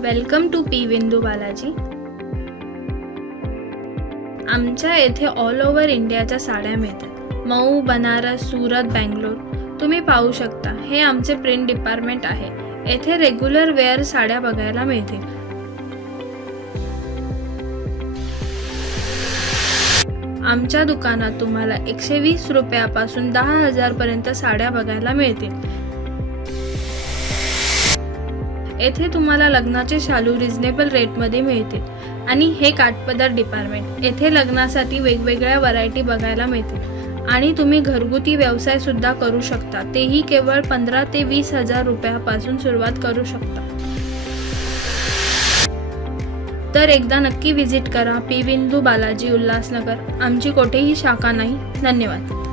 Welcome to P बिंदू बालाजी। आमच्या येथे ऑल ओव्हर इंडियाच्या साड्या मिळतात। मऊ, बनारस, सुरत, बेंगलोर। तुम्ही पाहू शकता, हे आमचे प्रिंट डिपार्टमेंट आहे। येथे रेग्युलर वेअर साड्या बघायला मिळतील। आमच्या दुकानात तुम्हाला 120 रुपयापासून 10,000 पर्यंत साड्या बघायला मिळतील। येथे तुम्हाला लग्नाचे शालू रिझनेबल रेटमध्ये मिळतील आणि हे काठपदर डिपार्टमेंट। येथे लग्नासाठी वेगवेगळ्या व्हरायटी बघायला मिळतील आणि तुम्ही घरगुती व्यवसाय सुद्धा करू शकता, तेही केवळ 15 ते 20,000 रुपयापासून सुरुवात करू शकता। तर एकदा नक्की विजिट करा पी बिंदू बालाजी, उल्हासनगर। आमची कोठेही शाखा नाही। धन्यवाद।